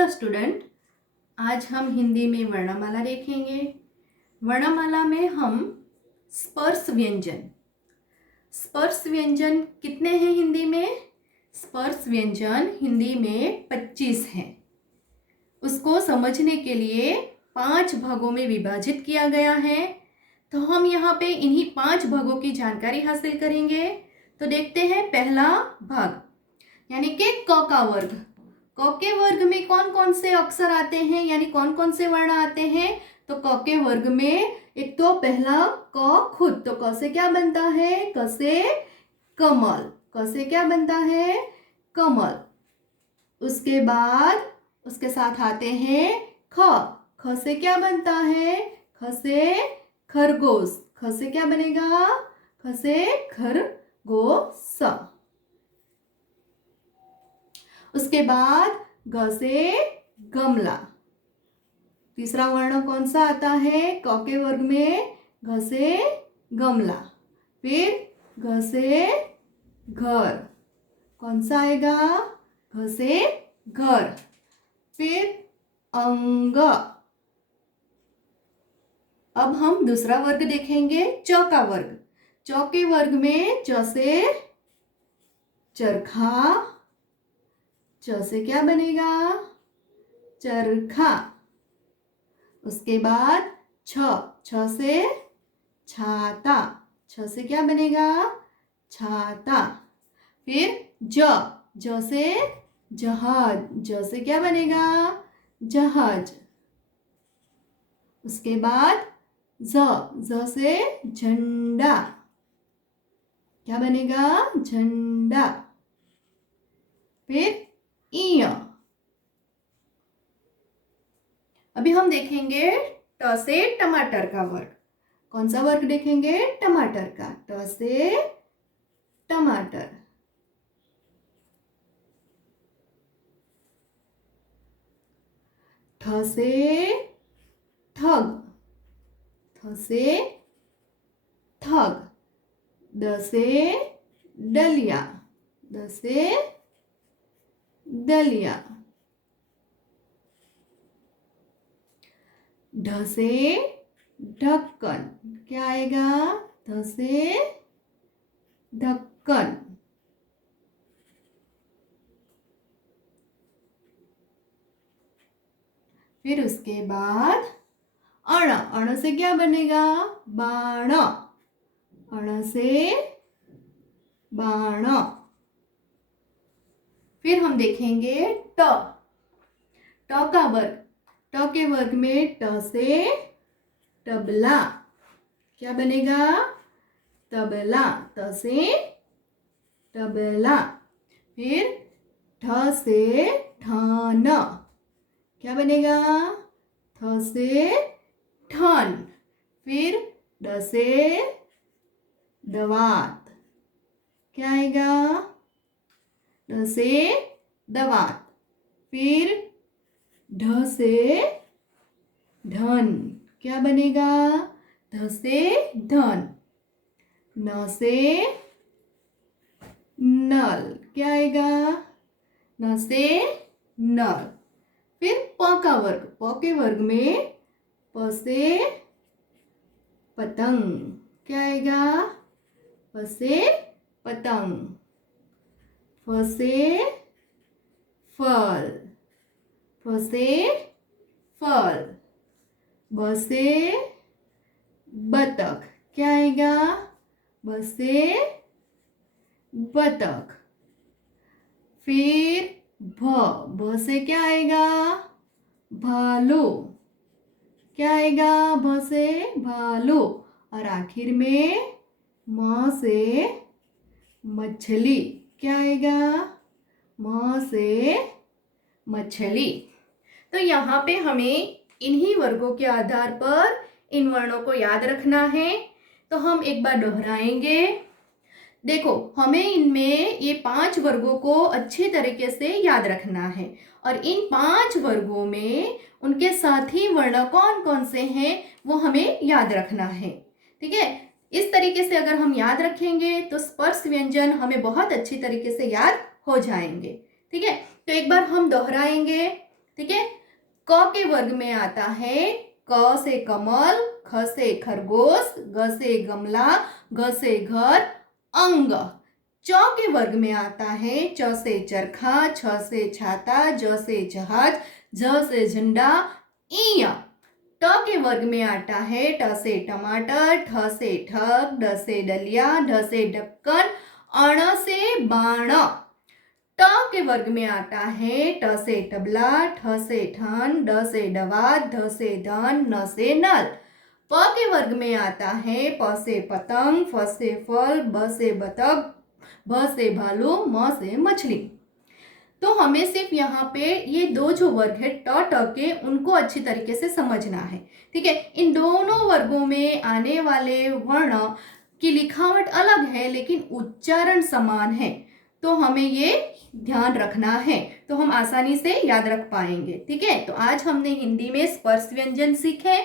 Hello student, आज हम हिंदी में वर्णमाला देखेंगे। वर्णमाला में हम स्पर्श व्यंजन कितने हैं हिंदी में? स्पर्श व्यंजन हिंदी में 25 हैं। उसको समझने के लिए 5 भागों में विभाजित किया गया है। तो हम यहाँ पे इन्हीं 5 भागों की जानकारी हासिल करेंगे। तो देखते हैं पहला भाग, यानी कि क का वर्ग। क के वर्ग में कौन कौन से अक्षर आते हैं, यानी कौन कौन से वर्ण आते हैं? तो क के वर्ग में एक तो पहला क खुद, तो क से क्या बनता है? क से कमल। क से क्या बनता है? कमल। उसके बाद उसके साथ आते हैं ख। ख से क्या बनता है? ख से खरगोश। ख से क्या बनेगा? ख से खरगोश। उसके बाद ग से गमला। तीसरा वर्ण कौन सा आता है क के वर्ग में? घ से गमला। फिर घ से घर, कौन सा आएगा? घ से घर। फिर अंग। अब हम दूसरा वर्ग देखेंगे, च का वर्ग। च के वर्ग में च से चरखा। च से क्या बनेगा? चरखा। उसके बाद छ से छाता। छ से क्या बनेगा? छाता। फिर ज से जहाज। ज से क्या बनेगा? जहाज। उसके बाद ज से झंडा। क्या बनेगा? झंडा। फिर इ। अभी हम देखेंगे ट से टमाटर का वर्ग। कौन सा वर्ग देखेंगे? टमाटर का। ट से टमाटर। थ से थग। थ से थग। द से डलिया। द से दलिया। ढ से ढक्कन। क्या आएगा? ढ से ढक्कन। फिर उसके बाद अण। अण से क्या बनेगा? बाण। अण से बाण। फिर हम देखेंगे ट। ट का वर्ग। ट के वर्ग में ट से तबला। क्या बनेगा? तबला। त से तबला। फिर ठ से ठन। क्या बनेगा? थ से ठन। फिर ड से दवात। क्या आएगा? ड से दवात। फिर ढ से धन। क्या बनेगा? ध से धन। न से नल। क्या आएगा? न से नल। फिर प का वर्ग। प के वर्ग में प से पतंग। क्या आएगा? प से पतंग। फ से फल। फ से फल। ब से बतख। क्या आएगा? ब से बतख। फिर भ से क्या आएगा? भालू। क्या आएगा? भ से भालू। और आखिर में म से मछली। क्या आएगा? म से मछली। तो यहाँ पे हमें इन्हीं वर्गों के आधार पर इन वर्णों को याद रखना है। तो हम एक बार दोहराएंगे। देखो, हमें इनमें ये 5 वर्गों को अच्छे तरीके से याद रखना है और इन 5 वर्गों में उनके साथी वर्ण कौन कौन से हैं वो हमें याद रखना है। ठीक है, इस तरीके से अगर हम याद रखेंगे तो स्पर्श व्यंजन हमें बहुत अच्छी तरीके से याद हो जाएंगे। ठीक है, तो एक बार हम दोहराएंगे। ठीक है। क के वर्ग में आता है क से कमल, ख से खरगोश, ग से गमला, घ से घर, अंग। च के वर्ग में आता है च से चरखा, छ से छाता, ज से जहाज, झ से झंडा, इ। ट के वर्ग में आता है ट से टमाटर, ठ से ठग, ड से डलिया, ढ से ढक्कन, अण से बाण। ट के वर्ग में आता है ट से तबला, ठ से ठन, ड से डवा, ध से धन, न से नल। प के वर्ग में आता है प से पतंग, फ से फल, ब से बतख, भ से भालू, म से मछली। तो हमें सिर्फ यहाँ पे ये दो जो वर्ग है ट ट के, उनको अच्छी तरीके से समझना है। ठीक है। इन दोनों वर्गों में आने वाले वर्ण की लिखावट अलग है लेकिन उच्चारण समान है, तो हमें ये ध्यान रखना है, तो हम आसानी से याद रख पाएंगे। ठीक है। तो आज हमने हिंदी में स्पर्श व्यंजन सीखे।